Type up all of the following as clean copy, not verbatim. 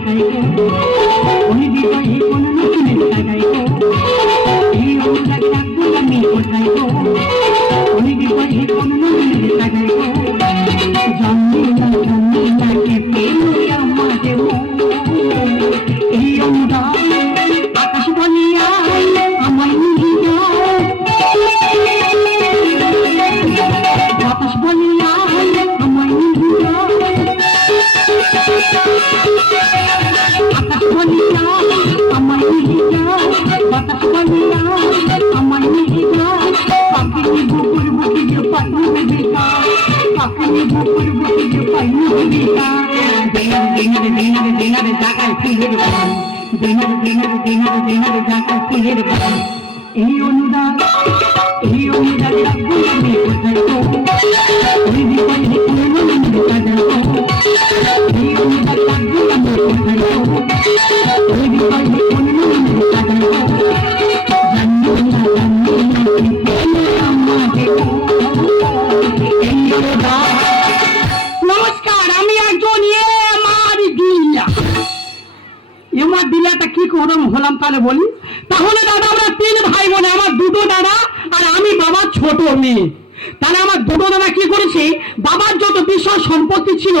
কোথায় গো ওই হৃদয়ে কোন নতুনের সাজাই গো এই অনুরাগ রাখবো আমি কোথায় গো ওই হৃদয়ে কোন নতুনের সাজাই গো জানি না কে পেল আমাদের এই অনুরাগ আকাশ বলিয়া আমায় নিয়ে যাও বাতাস বলিয়া আমায় নিয়ে যাও আকাশ বলিয়া আমায় নিয়ে যাও বাতাস বলিয়া আমায় নিয়ে যাও পাখির বুকুর বুকে যে পাইনি বেকা পাখির বুকুর বুকে যে পাইনি বেকা দিনারে জাগায় ফুলের বাগান দিনারে জাগায় ফুলের বাগান এই অনুরাগ রাখবো আমি কোথায় গো ওই হৃদয়ে কোন নতুনের সাজাই গো এই অনুরাগ রাখবো আমি কোথায় গো ওই হৃদয়ে কোন নতুনের সাজাই গো জানি না কি পেল আমাদের এই অনুরাগ। নমস্কার, আমি একজন এমার দিলাটা কি করম হলাম তাহলে বলি। তাহলে দাদা আমরা 3 ভাই বোনে, আমার 2 দাদা আর আমি বাবার ছোট মেয়ে। তাহলে আমার 2 দাদা কি করেছে, বাবার যত বিষয় সম্পত্তি ছিল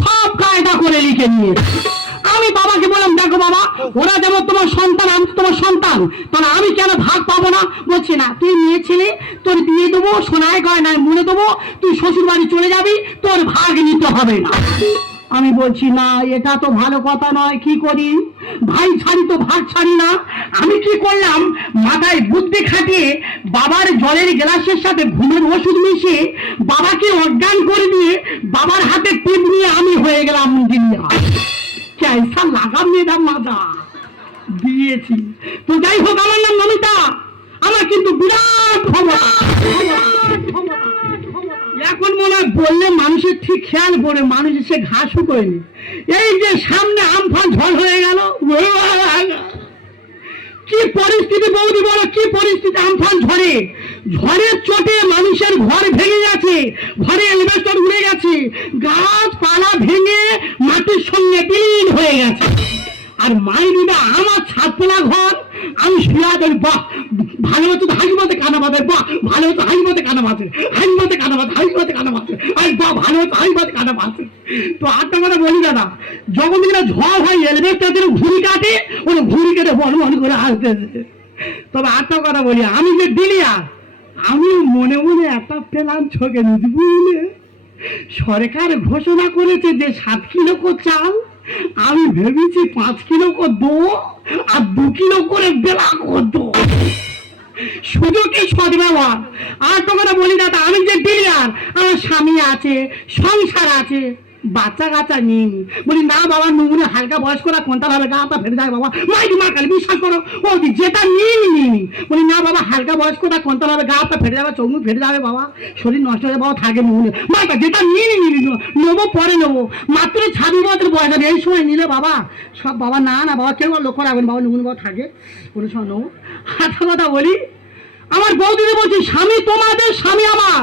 সব কায়দা করে লিখে নিয়ে। আমি বাবাকে বললাম দেখো বাবা, ওরা যেমন তোমার সন্তান, আমি তোমার সন্তান, তাহলে আমি কেন ভাগ পাবো না? বলছি না, তুই মেয়ে ছেলে, তোর বিয়ে দেবো, সোনায় গয়নায় মুড়ে দেবো, তুই শ্বশুর বাড়ি চলে যাবি, তোর ভাগ নিতে হবে না। আমি বলছি না, এটা তো ভালো কথা নয়, কি করি? ভাই ছাড়ি তো ভাগ ছাড়ি না। আমি কি করলাম, মাথায় বুদ্ধি খাটিয়ে বাবার জলের গ্লাসের সাথে ঘুমের ওষুধ মিশিয়ে বাবাকে অজ্ঞান করে দিয়ে বাবার হাতে টিপ নিয়ে আমি হয়ে গেলাম ইঞ্জিনিয়ার। कैसा লাগা মেয়েটা মজা দিয়েছি। তো যাই হোক, আমার নাম নমিতা, আমার কিন্তু বিরাট ক্ষমতা। এখন মনে হয় বললে মানুষের ঠিক খেয়াল করে, মানুষ সে ঘাস শুকোয়নি। এই যে সামনে আমফান ঝড় হয়ে গেল, কি পরিস্থিতি বৌদি বলো, কি পরিস্থিতি! আমফান ঝড়ের চোটে মানুষের ঘর ভেঙে গেছে, ঘরে এলিভেটর উড়ে গেছে, গাছপালা ভেঙে মাটির সঙ্গে বিলীন হয়ে গেছে। আর মাইরিটা আমার ছাদপোলা ঘর, আমি শুয়া ধরি, বাহ ভালো হতো হাসিমতে কানা বাঁধে, বাহ ভালো হতো হাসিমতে কানা বাঁধে, হাসিমতে কানা বাঁধে, হাসিমতে কানা বাঁধে, আর বাহ ভালো হতো হাসিমতে কানা বাঁধে। তো আটটা কথা বলি দাদা, যখন দিকে ঝড় হয় এলিভেটর ঘুড়ি কাটে, ওরা ঘুড়ি কেটে বন করে আসতেছে। তবে আটটা কথা বলি, আমি যে দিলিয়ার, আমি মনে মনে একটা পেলাম ছকে নিতে, বুঝলে সরকার ঘোষণা করেছে যে 7 কিলো করে চাল, আমি ভেবেছি 5 কিলো করে দো আর 2 কিলো করে বেলা করে দো। সুযোগে সদ্ব্যবহার। আর তোমাকে বলি দাদা, আমি যে ডিলিয়ার, আমার স্বামী আছে, সংসার আছে, বাচ্চা কাচ্চা নিয়ে বলি না বাবা, নুমুনে হালকা বয়স্করা কোনটা হবে, গাটা ফেটে যায় বাবা, মাইকি মা কালী বিশ্বাস করো, ও যেটা নিয়ে বলি না বাবা, হালকা বয়স্করা কোনটা হবে, গাটা ফেটে যাবে, চৌমুখ ফেটে যাবে বাবা, শরীর নষ্ট হয়ে বাবা, থাকে নুমুনে মাইকা, যেটা নিয়ে নেবো পরে নেবো, মাত্র 26 বছর বয়স আছে, এই সময় নিলে বাবা সব বাবা না বাবা কেউ লক্ষ্য রাখবেন বাবা, নুমুনে বাবা থাকে কোনো সময় নেবো। হাতে কথা বলি, আমার বৌদিকে বলছি, স্বামী তোমাদের, স্বামী আমার,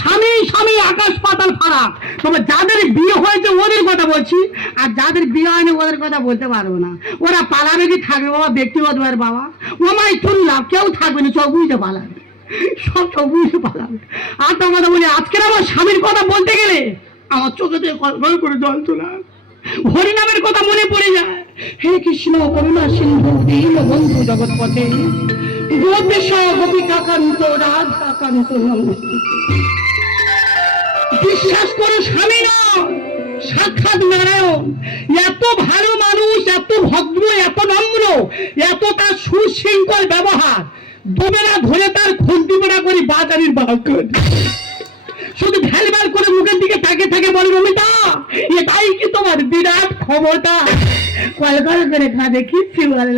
স্বামী আকাশ পাতাল ফারাক। তবে যাদের বিয়ে হয়েছে ওদের কথা বলছি, আর যাদের বিয়ে হয়নি ওদের কথা বলতে পারবো না। ওরা পালাবে কি থাকবে বাবা, ব্যক্তিগত বাবা, ওমাই শুনলাম কেউ থাকবে না, চোখ বুঝতে পালাবে, সব চোখ বুঝতে পালাবে। আর তো কথা বলি, আজকের আমার স্বামীর কথা বলতে গেলে আমার চোখে থেকে কল করে জল তোলা, হরিনামের কথা মনে পড়ে যায়। হে কৃষ্ণ করুণা সিন্ধু দীন বন্ধু জগৎপথে, গোপেশ গোপিকাকান্ত রাধাকান্ত নমস্তে। বিশ্বাস করো, স্বামী না সাক্ষাৎ নারায়ণ। এত ভালো মানুষ, এত ভদ্র, এত নম্র, এত তার সুশৃঙ্খল ব্যবহার, দুবেলা ধরে তার খোঁজ দিবেনা করি বাজারের বাক্য, শুধু ভ্যালভ্যাল করে মুখের দিকে থাকে বলে, রমিতা এটাই কি তোমার বিরাট ক্ষমতা? কলকাতা করে কাঁদে, কিচ্ছু বলে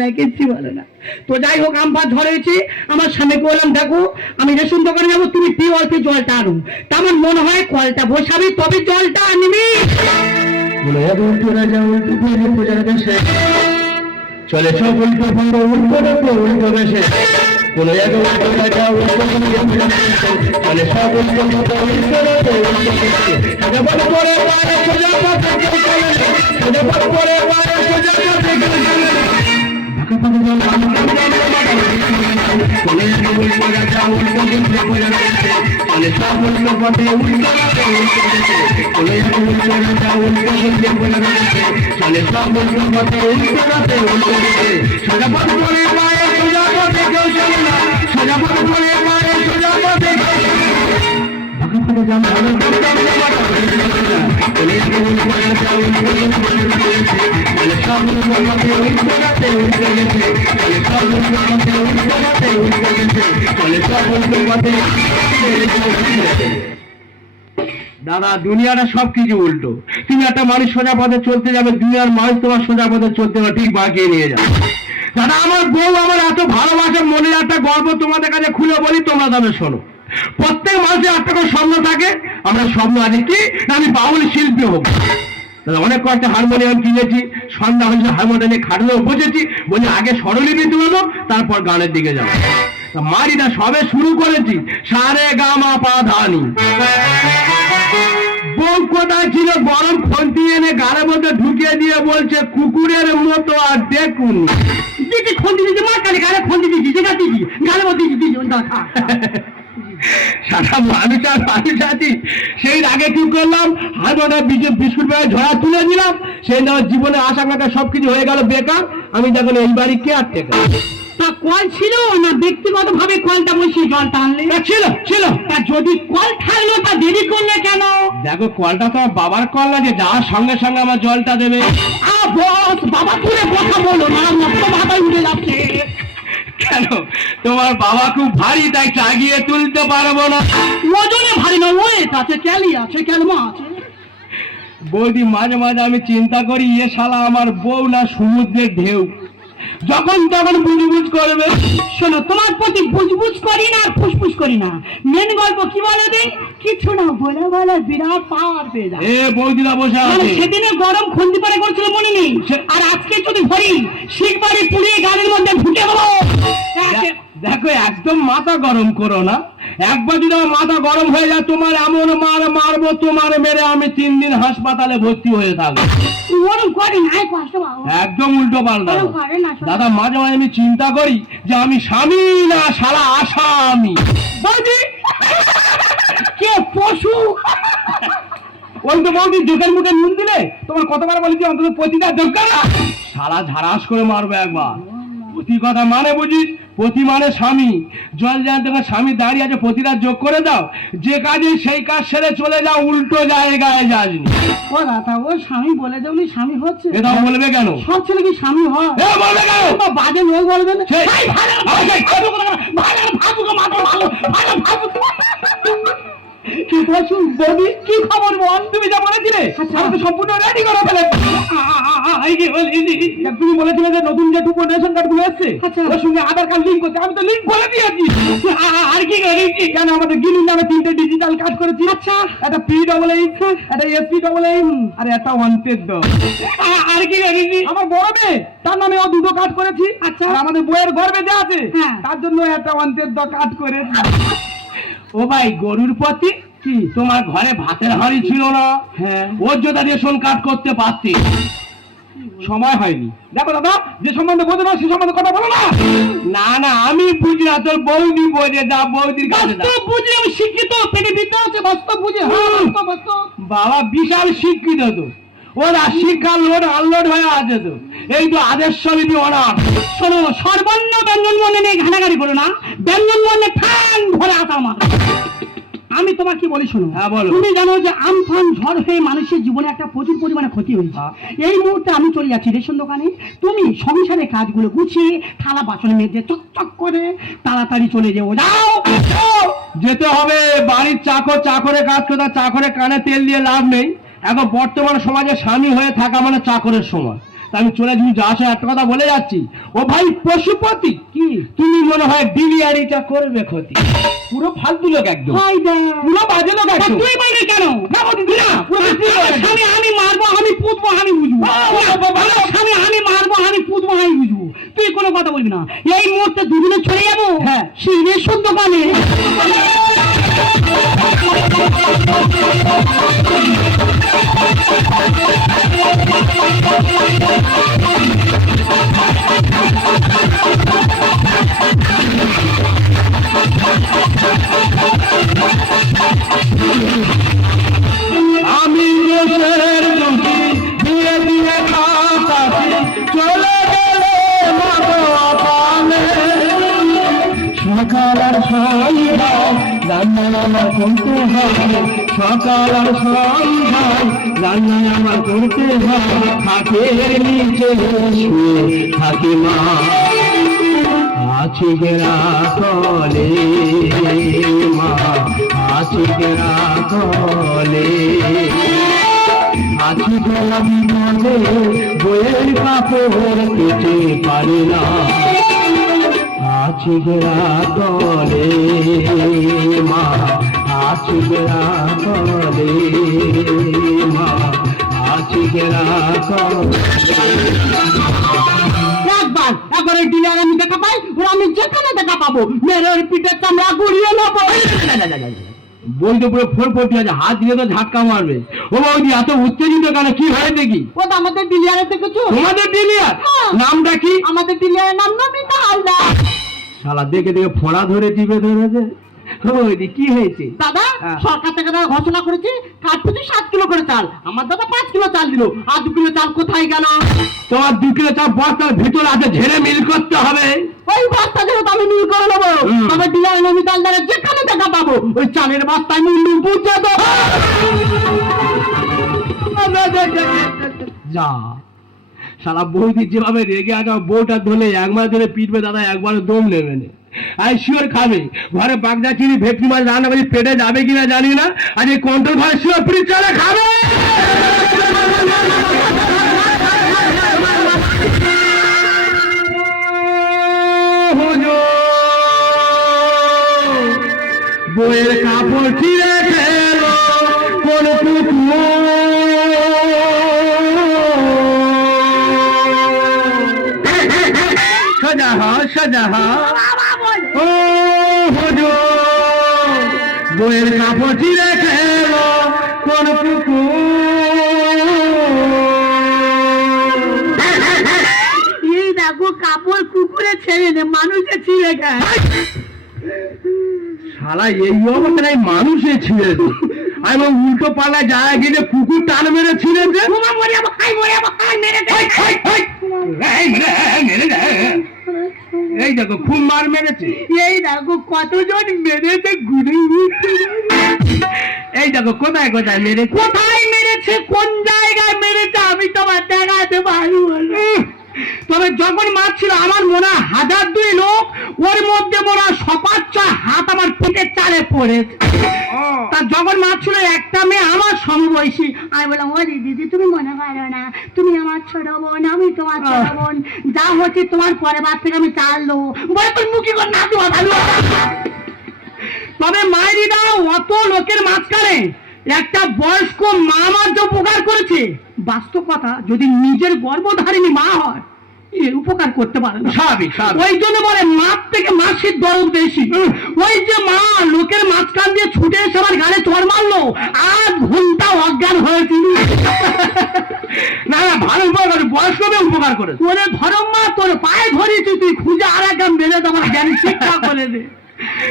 না। তো যাই হোক, আমফান ঝড়েছে, আমার স্বামীকে বললাম দেখো আমি রেশন দোকানে যাবো, তুমি টিউবওয়েলতে জলটা আনো। তেমন মনে হয় কলটা বসাবি তবে জলটা আনবি। চলে সব উল্টো উল্টো বেশে কোনো এক উল্টো রাজা উল্টো দিয়ে মানে সব উল্টো মতো উল্টো রাতে সোজা পথে পড়ে পারে সোজা পথে কেউ চলে না সোজা পথে পড়ে পারে সোজা পথে কেউ চলে না ঢাকা পথে জল আমি কোনো এক উল্টো রাজা উল্টো দিয়ে মানে সব উল্টো পথে উল্টো রাতে কোনো এক উল্টো রাজা উল্টো দিয়ে মানে সব উল্টো পথে উল্টো রাতে সোজা পথে পড়ে পারে সোজা পথে কেউ চলে না সোজা পথে পড়ে পারে সোজা পথে কেউ চলে না ঢাকা পথে জল আমি কোনো এক উল্টো রাজা উল্টো দিয়ে মানে সব উল্টো পথে উল্টো রাতে মানে সব উল্টো পথে উল্টো রাতে মানে সব উল্টো পথে দাদা দুনিয়াটা সবকিছু উল্টো তুমি একটা মানুষ সোজা পথে চলতে যাবে দুনিয়ার মানুষ তোমার সোজা পথে চলতে হবে ঠিক বাঁকিয়ে নিয়ে যাবে দাদা আমার বউ আমার এত ভালোবাসে মনের একটা গল্প তোমাদের কাছে খুলে বলি তোমরা তবে শোনো প্রত্যেক মানুষের একটা করে স্বপ্ন থাকে আমরা স্বপ্ন আছে কি না আমি বাউল শিল্পী হব দাদা অনেক কয়েকটা হারমোনিয়াম কিনেছি সন্ধ্যা হয়েছে হারমোনিয়ামে খাটলেও বসেছি বলি আগে স্বরলিপি তুলবো তারপর গানের দিকে যাবো মারিটা সবে শুরু করেছি সারে গামা পা ধানি বউ কোথায় ছিল গরম খন্তি এনে গালের মধ্যে ঢুকিয়ে দিয়ে বলছে কুকুরের মতো আর দেখুন দিদি খন্তি দিদি মার কানে গালে খন্তি দিদি যেটা দিদি গালে মধ্যে দিদি সারা মানুষ আর মানুষ আছি সেই আগে কি করলাম হারমোনিয়াম বিস্কুট বেড়ে ঝরা তুলে দিলাম সেই আমার জীবনে আশা কাটা সবকিছু হয়ে গেল বেকার আমি দেখুন এই বাড়ি কে আর টেকা তা কল ছিল না ব্যক্তিগত ভাবে কলটা বসিয়ে জল টানলে ছিল ছিল তা যদি কল থাকলো তা দেরি করলে কেন দেখো কলটা তো আমার বাবার কল না যে যাওয়ার সঙ্গে সঙ্গে আমার জলটা দেবে বস বাবা তুলে কথা বলো না মতো মাথায় উঠে যাচ্ছে কেন তোমার বাবা খুব ভারী তাই চাগিয়ে তুলতে পারবো না ওজনে ভারী না ওই তাতে ক্যালি আছে ক্যালমা আছে বৌদি মাঝে মাঝে আমি চিন্তা করি এ শালা আমার বউ না সমুদ্রের ঢেউ যখন তখন বুঝবুঝ করবে শোনো তোমার প্রতি বুঝবুঝ করি না আর ফুসফুস করি না মেন গল্প কি বলে দিন কিছু না বলে বলে বিরাট পাওয়ার পেয়ে যায় এ বৌদিরা বসে আছে সেদিনে গরম খন্দি পারে করছিল মনে নেই আর আজকে যদি ধরি শিখবাড়ি পুড়িয়ে গাড়ির মধ্যে ঢুকে দেবো দেখো একদম মাথা গরম করো না একবার যদি আমার মাথা গরম হয়ে যায় তোমার এমন মার মারবো তোমার মেরে আমি 3 দিন হাসপাতালে ভর্তি হয়ে থাকবো গরম করে নাই কষ্ট পাবো একদম উল্টো পাল্টা করে না দাদা মাঝে মাঝে আমি চিন্তা করি যে আমি স্বামী না সারা আসামি বৌদি কে পশু ওই তো বৌদি জোকের মুখে নুন দিলে তোমার কতবার বলেছি অন্তত প্রতিটা দরকার সারা ঝাড়াস করে মারবে একবার প্রতি কথা মানে বুঝিস প্রতি মানে স্বামী জল জানতে স্বামী দাঁড়িয়ে আছে প্রতিটা যোগ করে দাও যে কাজে সেই কাজ সেরে চলে যাও উল্টো জায়গায় যাসনি ও দাদা ও স্বামী বলে যে উনি স্বামী হচ্ছে এটা বলবে কেন সব ছেলে কি স্বামী হয় বলবে কেন বাজে লোক বলবে না কি বলছো বৌদি কি খবর বল তুমি যা বলেছিলে আমি তো সম্পূর্ণ রেডি করে ফেলেছি তুমি বলেছিলে যে নতুন যে টুকু রেশন কার্ড গুলো এসছে ওর সঙ্গে আধার কার্ড লিঙ্ক করতে আমি তো লিঙ্ক করে দিয়েছি আর কি করেছি কেন আমাদের গিলির নামে 3টে ডিজিটাল কার্ড করেছি আচ্ছা একটা PWH একটা SPWH আর একটা ওয়ান্টেড আর কি করেছি আমার বড় মেয়ে তার নামে ও 2টো কার্ড করেছি আচ্ছা আর আমাদের বইয়ের গর্বে যা আছে হ্যাঁ তার জন্য একটা ওয়ান্টেড কার্ড করেছি ও ভাই গরুর প্রতি কি তোমার ঘরে ভাতের হাঁড়ি ছিল না হ্যাঁ ওর যদি রেশন কার্ড করতে পারতি সময় হয়নি দেখো দাদা যে সম্বন্ধে বোঝো না সে সম্বন্ধে কথা বলো না না না আমি বুঝি না তোর বৌদি বোঝে যা বৌদির কাছে বুঝি আমি শিক্ষিত পেটে বিদ্যা আছে বাস্তব বুঝে বাবা বিশাল শিক্ষিত তো ওরা শিক্ষা লোড আনলোড হয়ে আছে তো এই তো আদর্শ লিপি অনাথ শোনো সর্বর্ণ ব্যঞ্জন মনে নেই ঘানাঘাড়ি করো না ব্যঞ্জন মনে ঠান ভরে আসা আমার আমি তোমার কি বলি শোনো তুমি জানো যে আমফান ঝড় হয়ে মানুষের জীবনে একটা প্রচুর পরিমাণে ক্ষতি হয়েছে এই মুহূর্তে আমি চলে যাচ্ছি রেশন দোকানে তুমি সংসারের কাজগুলো গুছিয়ে থালা বাসন মেজে চকচক করে তাড়াতাড়ি চলে যাও যাও যেতে হবে বাড়ির চাকরে কাজ করে চাকরে কানে তেল দিয়ে লাভ নেই এখন বর্তমান সমাজে স্বামী হয়ে থাকা মানে চাকরের সময় আমি চলে তুমি যা আসো একটা কথা বলে যাচ্ছি ও ভাই পশুপতি কি তুমি মনে হয় বিলিয়ারিটা করবে ক্ষতি পুরো ফালতু লোক একদম পুরো বাজে লোক একদম তুই বাইরে কেন না পুরো আমি মারবো আমি পুতবো আমি বুঝবো, আমার স্বামী আমি মারবো আমি পুতবো আমি বুঝবো, তুই কোনো কথা বলবি না। এই মুহূর্তে দুদিনে চলে যাবো সিংহেশ্বর দোকানে। আমি দেশের দুটি দিয়ে দিয়ে কাটাতে চলে গেলে মাগো সকাল আর সন্ধ্যায় রান্না আমার করতে হয়, সকাল আর সন্ধ্যায় রান্না আমার করতে হয়, খাটের নিচে শুয়ে থাকি মা আছি গেরা কলে মা আছি গেরা কলে আছি গেলা বিপদে বইয়ের কাপড় কেটে পারি না আছি গেরা কলে মা আছি গেরা কলে মা আছি গেরা কলে। একবার ওই ডিলার আমি দেখা পাই, ওরা আমি যেখানে দেখা পাবো মেরে ওর পিঠের চামড়া গুড়িয়ে নেবো। বলতে পুরো ফোর ফোরটি আছে, হাত দিয়ে তো ঝাটকা মারবে। ও বৌদি এত উত্তেজিত কেন, কি হয় দেখি? ও তো আমাদের ডিলিয়ারে দেখেছো? তোমাদের ডিলিয়ার নামটা কি? আমাদের ডিলিয়ারের নাম নমিতা হালদার। শালা দেখে দেখে ফোড়া ধরে টিপে ধরেছে। বৌদি কি হয়েছে? দাদা সরকার থেকে তারা ঘোষণা করেছে কাঠ প্রতি 7 কিলো করে চাল, আমার দাদা 5 কিলো চাল দিল, আর 2 কিলো চাল কোথায় গেল? তোমার 2 কিলো চাল বস্তার ভিতরে আছে, ঝেড়ে মিল করতে হবে। ওই বস্তা যেহেতু আমি মিল করে নেবো, আমার ডিলার নমিতা হালদারের যেখানে দেখা পাবো ওই চালের বস্তায় মিল বুঝে দেবো। যা শালা বৌদি যেভাবে রেগে আছে, বউটা ধরলে একবার ধরে পিটবে দাদা, একবার দম নেবে না। আর শিওর খাবে, ঘরে বাগদা চিনি ভেটকি মাছ রান্না করে পেটে যাবে কিনা জানি না, আর এই কন্ট্রোল ঘরে শিওর ফ্রি চলে খাবে। বইয়ের কাপড় ছিঁড়ে খেলো কোন কুকুর, সজা হ সজা হ। ও হুজুর বইয়ের কাপড় ছিঁড়ে খেলো কোন কুকুর। এই দেখো কাপড় কুকুরে ছেড়ে নে, মানুষে ছিঁড়ে খায়। শালা এই অবস্থায় মানুষে ছিঁড়েছে, আমি উল্টো পাল্লা যায় গিয়ে কুকুর টান মেরে ছিঁড়েছে। এই দেখো খুব মার মেরেছে, এই দেখো কতজন মেরেছে ঘুরে। এই দেখো কোথায় কোথায় মেরেছে, কোথায় মেরেছে কোন জায়গায় মেরেছে আমি তোমার দেখাতে পারবো না। তবে যখন মারছিল আমার মনে হয় 1000-2 লোক, ওর মধ্যে মনে হয় 5-6 হাত আমার পেটের চালে পড়েছে। তা যখন মারছিল একটা মেয়ে আমার সমবয়সী, আমি বললাম ও দিদি তুমি মনে করো না, তুমি আমার ছোট বোন আমি তোমার ছোট বোন, যা হচ্ছে তোমার পরিবার থেকে আমি চাল দেবো। বলে তুই মুখি কর না তোমার ভালো। তবে মায়েরিদা অত লোকের মাঝখানে একটা বয়স্ক মা আমার যে উপকার করেছে, বাস্তব কথা যদি নিজের গর্ভধারিণী মা হয় এর উপকার করতে পারে না। স্বাভাবিক স্বাভাবিক। ওই জন্য বলে মার থেকে মাসির দরদ বেশি। ওই যে মা লোকের মাঝখান দিয়ে ছুটে এসে আমার গাড়ি চড় মারলো, 8 ঘন্টা অজ্ঞান হয়েছিল। না না ভালো উপকার করে, বয়স্ক মেয়ে উপকার করে। তোরে ধরম মা তোর পায়ে ধরেছি, তুই খুঁজে আর একটা মেরে তোমার জ্ঞান শিক্ষা করে দে।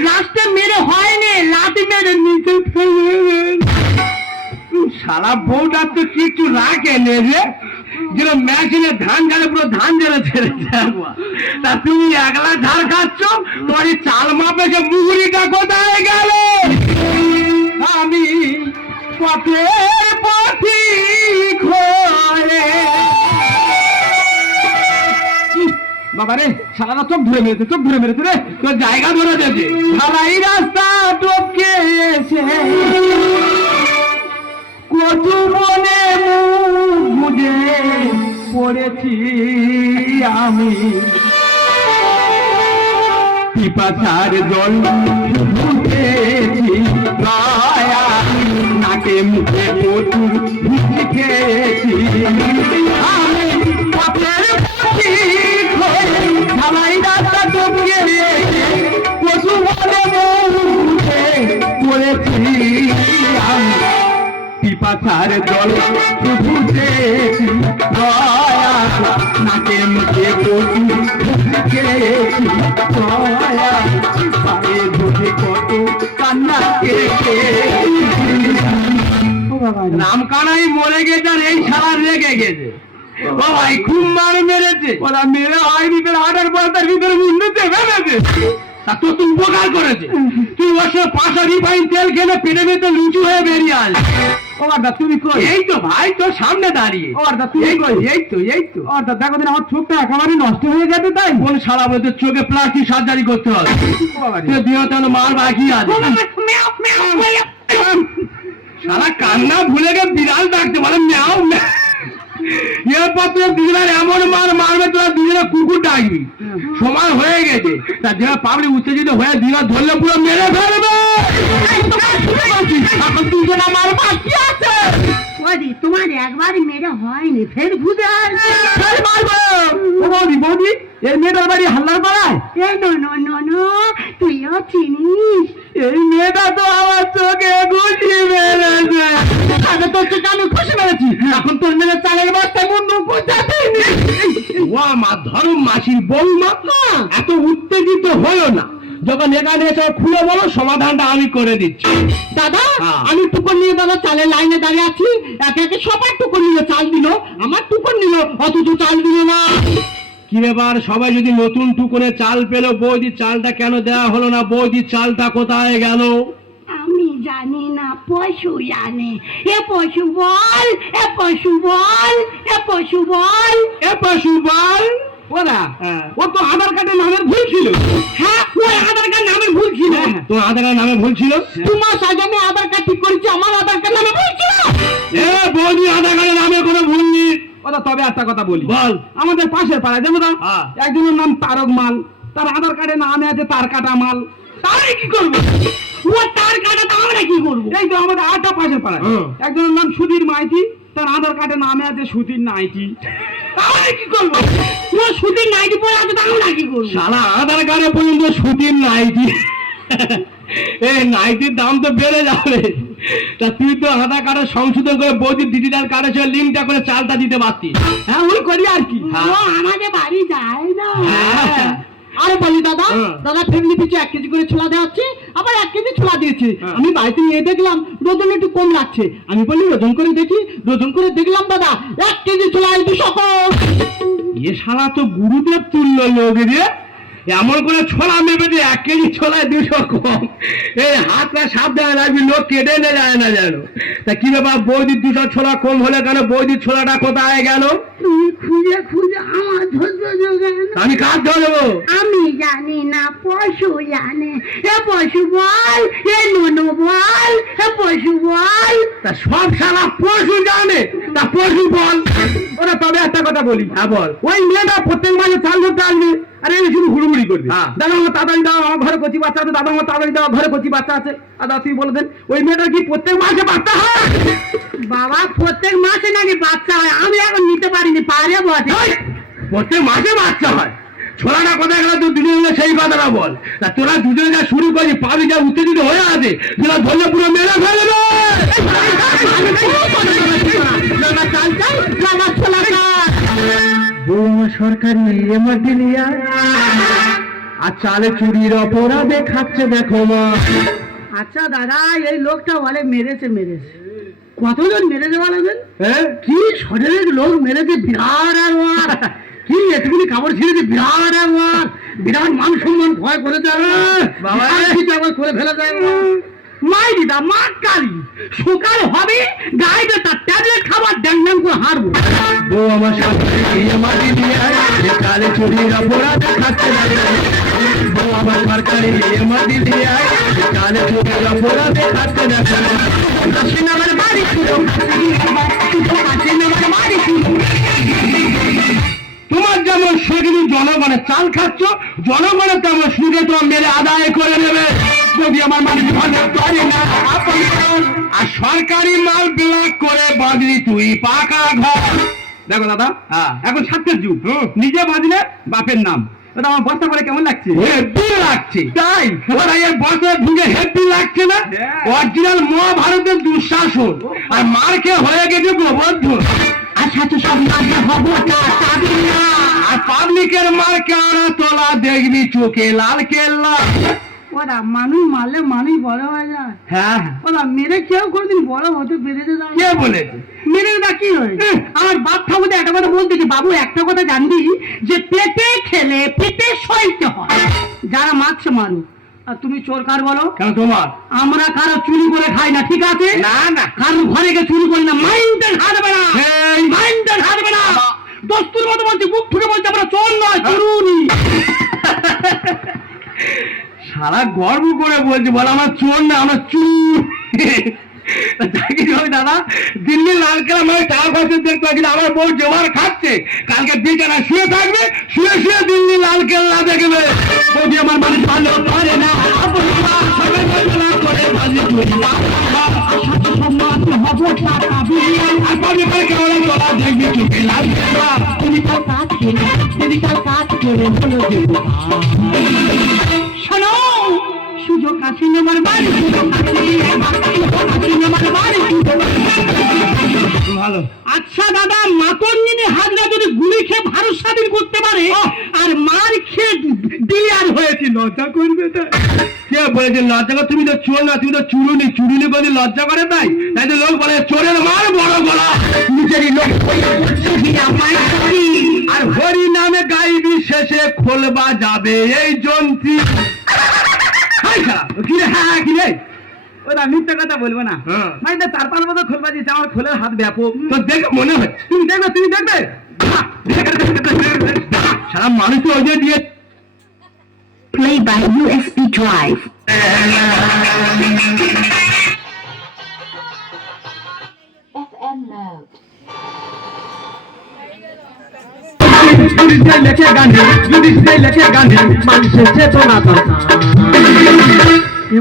লাস্টে মেরে হয়নি, লাঠি মেরে নিচে ফেলে। শালা বউটা তো কিছু রাখে নে রে, যেন মেশিনে ধান ঝাড়ে পুরো ধান ঝেড়ে ছেড়েছে। তা তুমি একলা ঝাড় খাচ্ছ, তোমার এই চাল মাপে যে মুগুরিটা কোথায় গেল? আমি পথে পথিক হয়ে। বাবা রে শালারা চোখ ধরে মেরেছে, চোখ ধরে মেরেছে রে, তোর জায়গা ধরে দিয়েছে। ঢালাই রাস্তা টপকে এসে কচু বনে মুখ বুঝে পড়েছি আমি, পিপাসার জল ফুটেছি নাকে মুখে প্রচুর ভুজি খেয়েছি আমি পথের পথি হয়ে ঢালাই রাস্তা টপকে পশু বলে মুখে পড়েছি আমি পিপাসার জল শুধু চেয়েছি দয়া নাকে মুখে প্রচুর ভুজি খেয়েছি দয়া পায়ে ধরে কত কান্না কেটেছি রাম কানাই মরে গেছে আর এই সারা রেগে গেছে ও ভাই খুব মার মেরেছে ওরা মেরে হয় ভিতরে হাটার পর তার ভিতরে মুন্ডুতে ফেলেছে তা তো তুই উপকার করেছে তুই ওর সঙ্গে 5 রিফাইন তেল খেলে পেটে ভেতরে লুচু হয়ে বেরিয়ে আস ও আদা তুমি কই এই তো ভাই তোর সামনে দাঁড়িয়ে ও আদা তুমি কই এই তো ও আদা দেখো দিন আমার চোখটা একেবারে নষ্ট হয়ে যাবে তাই কোন শালা বলে তোর চোখে প্লাস্টিক সার্জারি করতে হবে তুই দিও তাহলে মার বাকি আছে শালা কান্না ভুলে গিয়ে বিড়াল ডাকতে বলে ম্যাও ম্যাও এরপর তুই দুজনের এমন মার মারবে তোরা দুজনে কুকুর ডাকবি সমান হয়ে গেছে তা যারা পাবলিক উত্তেজিত হয়ে দুজন ধরলে পুরো মেরে ফেলবে এখন দুজন আমার বাকি আছে বৌদি তোমার একবার মেরে হয়নি ফের ঘুরে বৌদি বৌদি এই মেয়েটার বাড়ি হাল্লার পাড়ায় এই নো তুইও চিনিস এই মেয়েটা তো আমার চোখে ঘুষি মেরেছে আগে তোর চোখে আমি ঘুষি মেরেছি এখন তোর মেরে চালের বাচ্চা মুন্ডু বুঝাতে ও আমার ধর্ম মাসির বৌমা এত উত্তেজিত হলো না যখন এখানে এসে খুলে বলো সমাধানটা আমি করে দিচ্ছি দাদা আমি টুকন নিয়ে দাদা চালের লাইনে দাঁড়িয়ে আছি একে একে সবার টুকন নিয়ে চাল দিল আমার টুকন নিল অথচ চাল দিল না কি ব্যাপার সবাই যদি নতুন টুকনে চাল পেলো বৌদির চালটা কেন দেওয়া হলো না বৌদির চালটা কোথায় গেল আমি জানি না পশু জানে এ পশু বল এ পশু বল এ পশু বল এ পশু বল ওরা ও তো আধার কার্ডের নামের ভুল ছিল হ্যাঁ ওই আধার কার্ড নামে ভুল ছিল তো আধার কার্ড নামে ভুল ছিল 2 মাস আগে আমি আধার কার্ড ঠিক করেছি আমার আধার কার্ড নামে ভুল ছিল এ বৌদি আধার কার্ডের নামে কোনো ভুল নেই ওটা তবে একটা কথা বলি বল আমাদের পাশের পাড়ায় যেমন একজনের নাম তারক মাল তার আধার কার্ডে নামে আছে তার কাটা মাল তাহলে কি করবো ও তার কাটা তো আমরা কি করবো এই তো আমাদের আটটা পাশের পাড়ায় একজনের নাম সুধীর মাইতি তার আধার কার্ডে নামে আছে সুধীর নাইটি তাহলে কি করবো ও সুতির নাইটি পরে আছে তো আমরা কি করবো শালা আধার কার্ডে পর্যন্ত সুতির নাইটি এই নাইটির দাম তো বেড়ে যাবে তা তুই তো আধার কার্ডে সংশোধন করে বৌদির ডিজিটাল কার্ডে সঙ্গে লিঙ্কটা করে চালটা দিতে পারতিস হ্যাঁ ওই করি আর কি ও আমাদের বাড়ি যায় না হ্যাঁ। আরে বলি দাদা দাদা ফ্যামিলি পিছু 1 কেজি করে ছোলা দেওয়া হচ্ছে আবার 1 কেজি ছোলা দিয়েছে আমি বাড়িতে নিয়ে দেখলাম ওজন একটু কম লাগছে আমি বলি ওজন করে দেখলাম দাদা 1 কেজি ছোলা 200 কম এ শালা তো গুরুদেব তুল্য লোক রে এমন করে ছোলা মেপে যে 1 কেজি ছোলায় 200 কম এই হাতটা সাবধানে রাখবি লোক কেটে নিয়ে যায় না জানো তা কি ব্যাপার বৌদির 200 ছোলা কম হলে কেন বৌদির ছোলাটা কোথায় গেল তুমি খুঁজে আমার ধৈর্য জোগান আমি কাজ ধরবো আমি জানি না পশু জানে এ পশু বল এ নুনু বল এ পশু বল তা সব শালা পশু জানে তা পশু বল ওরা তবে একটা কথা বলি হ্যাঁ বল ওই মেয়েটা প্রত্যেক মাসে চাল ধরতে আসবে আরে আমি শুধু হুড়ুমুড়ি করবি দাদা আমার তাড়াতাড়ি দাও আমার ঘরে কচি বাচ্চা আছে দাদা আমার তাড়াতাড়ি দাও ঘরে কচি বাচ্চা আছে দাদা তুই বলে দেন ওই মেয়েটা কি প্রত্যেক মাসে বাচ্চা হয় বাবা প্রত্যেক মাসে নাকি বাচ্চা হয় আমি এখন নিতে পারিনি পারে বটে প্রত্যেক মাসে বাচ্চা হয় ছোলাটা কোথায় গেল তুই দুজনে মিলে সেই কথাটা বল তা তোরা দুজনে যা শুরু করবি পাবি যা উত্তেজিত হয়ে আছে তোরা ধরলে পুরো মেরে ফেলবে বৌমা সরকারি এমআরটি নিয়ে আর চালে চুরির অপরাধে খাচ্ছে দেখো মা আচ্ছা দাদা এই লোকটা বলে মেরেছে কতজন মেরেছে বলেন হ্যাঁ কি শরীরের লোক মেরেছে বিরাট আর মার কি এতগুলি কাপড় ছিঁড়েছে বিরাট আর মার বিরাট মান সম্মান ভয় করে যাবে বাবা। একবার করে ফেলে যায় মাই দিদা মা কালী সকাল হবে গাইবে তার ট্যাবলেট খাবার ড্যাং ড্যাং করে হারবো বউ আমার সরকারি এমআরটি নিয়ে যে চালে চুরির অপরাধে খাচ্ছে দেখো বউ আমার সরকারি এমআরটি নিয়ে যে চালে চুরির অপরাধে খাচ্ছে দেখো আসেন আমার বাড়ি ছিল আসেন আমার বাড়ি ছিল তোমার যেমন সেগুলি জনগণের চাল খাচ্ছ জনগণের তেমন সুদে তোমার মেরে আদায় করে নেবে যদি আমার মানুষ ভালো করে না আপন ঘর। আর সরকারি মাল ব্লক করে বাঁধলি তুই পাকা ঘর। দেখো দাদা, হ্যাঁ। এখন স্বার্থের যুগ, নিজে বাঁধলে বাপের নাম। দাদা আমার বস্তা করে কেমন লাগছে? হেব্বি লাগছে। তাই ওরা এই বছর ঢুকে হেব্বি লাগছে না? হ্যাঁ। অরিজিনাল মহাভারতের দুঃশাসন আর মার্কে হয়ে গেছে গোবর্ধন। আচ্ছা তো সব মাঝে হবো না পাবি না। আর পাবলিকের মার্কে ওরা তোলা দেখবি চোখে লাল কেল্লা। ওরা মানুষ মারলে মানুষ বড় হয়ে যায়। হ্যাঁ ওরা মেরে কেউ কোনোদিন বড় হতে পেরেছে না। কে বলেছে? মেরে দা কি হয়? আমার বাপ ঠাকুর একটা কথা বলতেছি, বাবু একটা কথা জানবি যে পেটে খেলে পেটে সইতে হয়। যারা মারছে মারুক, আর তুমি চোর কার বলো? কেন তোমার? আমরা কারো চুরি করে খাই না, ঠিক আছে? না না, কারোর ঘরে গিয়ে চুরি করি না। মাইন্ডের হারবে না, এই। মাইন্ডের হারবে না। দস্তুর মতো বলছি, বুক ঠুকে বলছি আমরা চোর নয়, চুরুনি। সারা গর্ব করে বলছে, বল আমরা চোর না, আমরা চুর। যাকে হবে দাদা, দিল্লি লালকেলা মানে টাকা খরচ দেখতে পাচ্ছি না, আমার বউ জোয়ার খাচ্ছে, কালকে বিকেলে শুয়ে থাকবে, শুয়ে শুয়ে দিল্লি লালকেল্লা দেখবে। যদি আমার মানুষ ভালো করে না আপন ঘর, সবাই বলবে করে বাজি তুই হবো টাকা বিলিয়ে আর পাবলিক মার্কে ওরা তোলা দেখবি চোখে লাল কেল্লা। কেমিক্যাল কাজ করে, কেমিক্যাল কাজ করে হলো দেবো। শোনো, সুযোগ আছে নেবার বাড়ি, সুযোগ আছে নেবার বাড়ি। ভালো। আচ্ছা দাদা, মাতঙ্গিনী হাজরা যদি গুলি খেয়ে ভারত স্বাধীন করতে পারে আর মার খেয়ে ডিলিয়ার হয়েছে, লজ্জা করবে তো? কে বলেছে লজ্জা করে? তুমি তো চোর না, তুমি তো চুরুনি। চুরুনি বলে লজ্জা করে তাই? তাই তো লোক বলে চোরের মার বড় গলা। নিজেরই লোক আর হরি নামে গাইবি শেষে খোলবা যাবে এই যন্ত্রী। কিরে, হ্যাঁ কিরে, ওরা মিথ্যা কথা বলবো না। হ্যাঁ। মানে 4-5 বছর খোলবা দিয়েছে, আমার খোলের হাত ব্যাপক। তো দেখে মনে হচ্ছে তুমি দেখবে, তুমি দেখবে। সারা মানুষ তো ওই যে দিয়ে Play by USB drive. FM mode. লেখে গান্ধী, যুধিষ্ঠির লেখে গান্ধী, মানুষের চেতনা দরকার।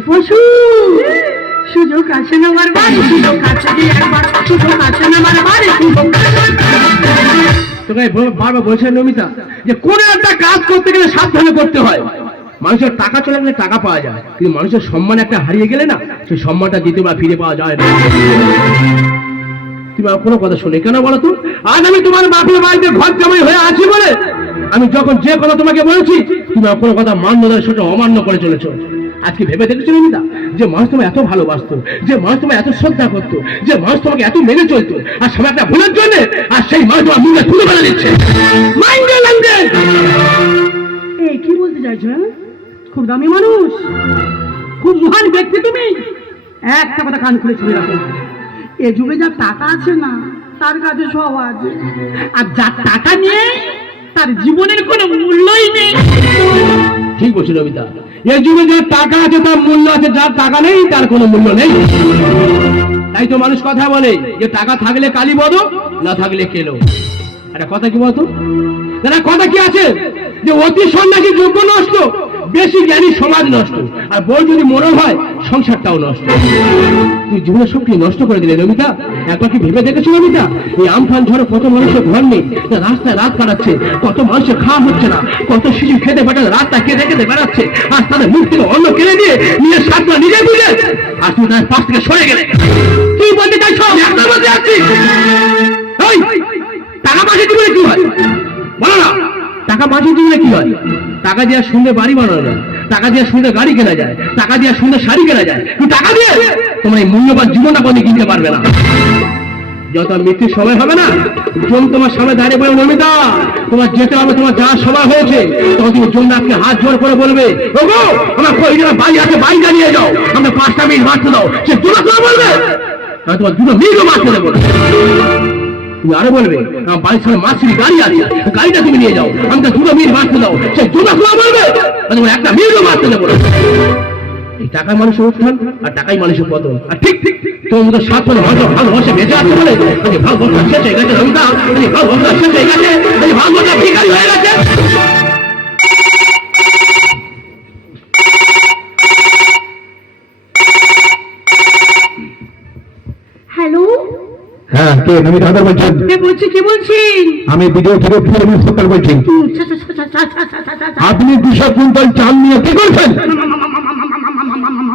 পশু সুযোগ আছে নেবার বাড়ি, সুযোগ আছে একবার, সুযোগ আছে নেবার বাড়ি, সুযোগ। তোকে বারবার বলছে নমিতা যে কোন একটা কাজ করতে গেলে সাবধানে করতে হয়। মানুষের টাকা চলে গেলে টাকা পাওয়া যায়, কিন্তু মানুষের সম্মান একটা হারিয়ে গেলে না, সেই সম্মানটা দ্বিতীয় বা ফিরে পাওয়া যায় না। তুমি আমার কোনো কথা শুনে কেন বলো তো? আজ আমি তোমার বাপের বাড়িতে ঘর জামাই হয়ে আছি বলে আমি যখন যে কথা তোমাকে বলেছি, তুমি আমার কোনো কথা মান্য ধরে সেটা অমান্য করে চলেছো। আজকে ভেবে দেখেছো নমিতা, যে মানুষ তোমায় এত ভালোবাসতো, যে মানুষ তোমায় এত শ্রদ্ধা করতো, যে মানুষ তোমাকে এত মেনে চলতো, আর সব একটা ভুলের জন্য আর সেই মানুষ তোমার মুখে তুলে ফেলে দিচ্ছে। মাইন্ডে লাগবে। এই কি বলতে চাইছো? হ্যাঁ? খুব দামি মানুষ, খুব মহান ব্যক্তি তুমি। একটা কথা কান খুলে শুনে রাখো, এ যুগে যা টাকা আছে না, তার কাছে সব আছে। আর যার টাকা নিয়ে তার জীবনের কোনো মূল্যই নেই। ঠিক বলছি নমিতা, এই যুগে যার টাকা আছে তার মূল্য আছে, যার টাকা নেই তার কোনো মূল্য নেই। তাই তো মানুষ কথা বলে যে টাকা থাকলে কালী বধ, না থাকলে কেলো। একটা কথা কি বলতো দাদা, কথা কি আছে যে অতি সন্ন্যাসী যোগ্য নষ্ট, বেশি জ্ঞানী সমাজ নষ্ট, আর বই যদি মরণ হয় সংসারটাও নষ্ট। তুই জীবনের সবকে নষ্ট করে দিলে নমিতা। একবার কি ভেবে দেখেছো নমিতা, এই আমফান ঝড়ে কত মানুষের ঘর নেই, রাস্তায় রাত কাটাচ্ছে, কত মানুষের খাওয়া হচ্ছে না, কত শিশু খেতে পারে রাস্তায় কেঁদে কেঁদে বেড়াচ্ছে, আর তাদের মুখ থেকে অন্ন কেড়ে দিয়ে নিজের স্বার্থ নিজে বুঝে, আর তুই তার পাশ থেকে সরে গেলে। তুই বলতে চাইছ একটার মধ্যে আছি টাকা পয়সা জীবনে কি হয় বলো না? টাকা পয়সা জীবনে কি হয়? টাকা দিয়ে সুন্দর বাড়ি বানানো যায়, টাকা দিয়ে সুন্দর গাড়ি কেনা যায়, টাকা দিয়ে সুন্দর শাড়ি কেনা যায়, কিন্তু টাকা দিয়ে তোমার এই মূল্যবান জীবনটা বলে কিনতে পারবে না। যত মৃত্যুর সময় হবে না, জন তোমার সামনে দাঁড়িয়ে বলে নমিতা তোমার যেতে হবে, তোমার যাওয়ার সময় হয়েছে, তখন তুমি জনকে হাত জোর করে বলবে, ওগো আমার কয়েকজন বাড়ি আছে, বাড়ি জানিয়ে যাও, আমাকে 5টা মিনিট বাঁচতে দাও। সে দুটো তোমার বলবে, তোমার 2 মিনিটও বাঁচতে দেবো। তুমি আরো বলবে আমার বাড়ির সামনে মাসির গাড়ি আছে, গাড়িটা তুমি নিয়ে যাও, আমাকে 2 মিনিট বাঁচতে দাও। সে দুটো তোমার বলবে, তোমার 1টা মিনিটও বাঁচতে দেবো। এই টাকায় মানুষের উত্থান আর টাকাই মানুষের পতন। আর ঠিক ঠিক তোমার মতো 7 বছর মানুষ ভালোবাসে বেঁচে আছে বলে ভালোবাসা শেষ হয়ে গেছে রমিতা, ভালোবাসা শেষ হয়ে গেছে, ভালোবাসা ভিখারি হয়ে গেছে। হ্যাঁ কে নমিতা হাদার বলছেন? কে বলছি, কি বলছেন? আমি ভিডিও থেকে ফিল্ম ইন্সপেক্টর বলছি। আপনি 200 কুইন্টাল চাল নিয়ে কি করছেন?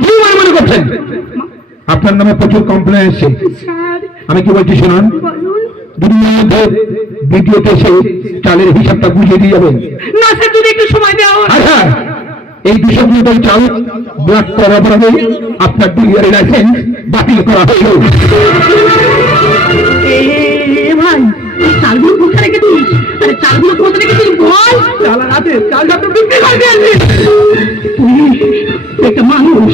কি মনে করছেন? আপনার নামে প্রচুর কমপ্লেন এসেছে। স্যার আমি কি বলছি শুনুন, বলুন। দুদিনের মধ্যে ভিডিওতে এসে চালের হিসাবটা বুঝিয়ে দিয়ে যাবেন। না স্যার, যদি একটু সময় দেওয়া হয়। আচ্ছা, এই 200 কুইন্টাল চাল ব্লক করার পরে আপনার 2 ইয়ারের লাইসেন্স বাতিল করা হইল। এ ভাই, এই চালগুলো কোথায় রেখেছিস? আরে চালগুলো কোথায় রেখেছিস বল। চাল হাতে চাল যত বিক্রি করে দিয়েছি। তুই একটা মানুষ,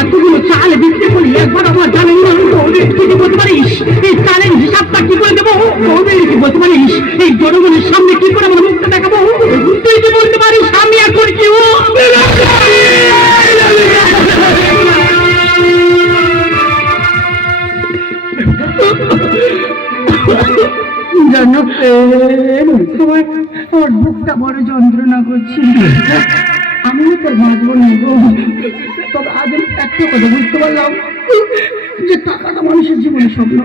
এতগুলো চাল বিক্রি করি, একবার আমার জানেন না তুই কি বলতে পারিস এই চালের হিসাবটা কি করে দেবো? তুই কি বলতে পারিস এই জনগণের সামনে কি করে আমার মুখটা দেখাবো? তুই কি বলতে পারিস আমি এখন কি জানো ওর বুকটা বড় যন্ত্রণা করছে, আমিও তো বাঁচবো না গো। তবে আজ আমি একটা কথা বুঝতে পারলাম যে টাকাটা মানুষের জীবনে স্বপ্ন।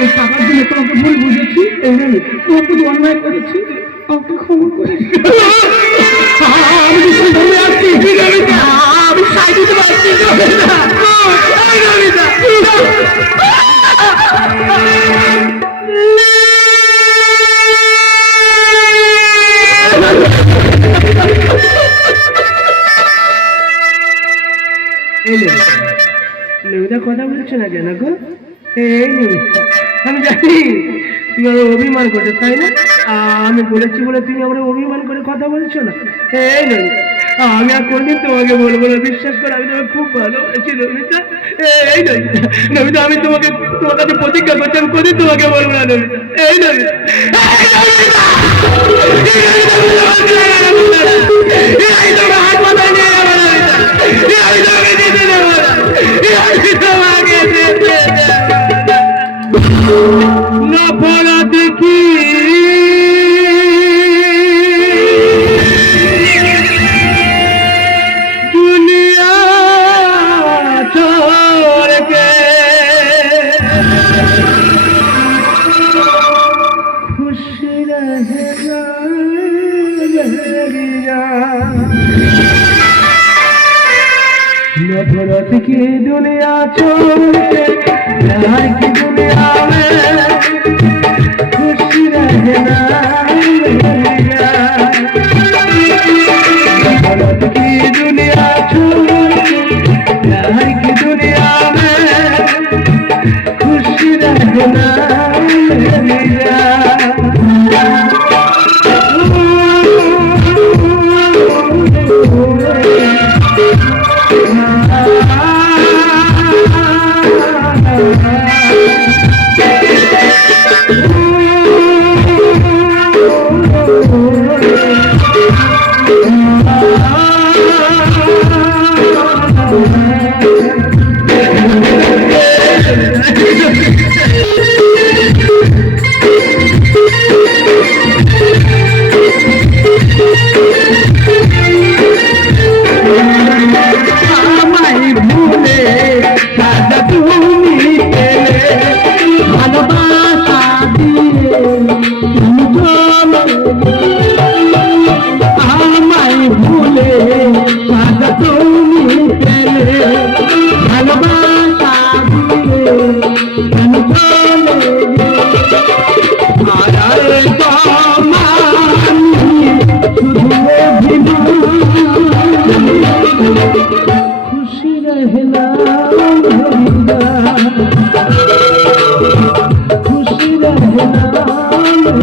এই টাকার জন্য তোমাকে ভুল বুঝেছি, তোমাকে যদি অন্যায় করেছি আমাকে ক্ষমা করে আমি ভীষণ ধরে আসছি, আমি সাই দিতে পারছি নমিতা কথা বলছো না কেন গো? এই নমিতা, আমি জানি তুমি আমার অভিমান করছো তাই না? আমি বলেছি বলে তুমি আমার অভিমান করে কথা বলছো না। এই নমিতা, আমি আর কোনদিন তোমাকে বলবো না, বিশ্বাস করে আমি তোমাকে খুব ভালোবাসি নমিতা। এই নমিতা, নমিতা আমি তোমাকে তোমার কাছে প্রতিজ্ঞা করছি আমি কোনদিন তোমাকে বলবো না নমিতা। এই নমিতা, হাত মাথায় নিয়ে যাবো নমিতা, আমি তোমাকে দিতে দেবো না, আমি তোমাকে দিতে দেবো না। পড়া দেখি দুনিয়া চোরকে খুশি রহে नफरत की दुनिया छोड़ के प्यार की दुनिया में खुश रहना मेरा। नफरत की दुनिया छोड़ के प्यार की दुनिया में खुश रहना मेरा। खुशी रहना खुशी रहना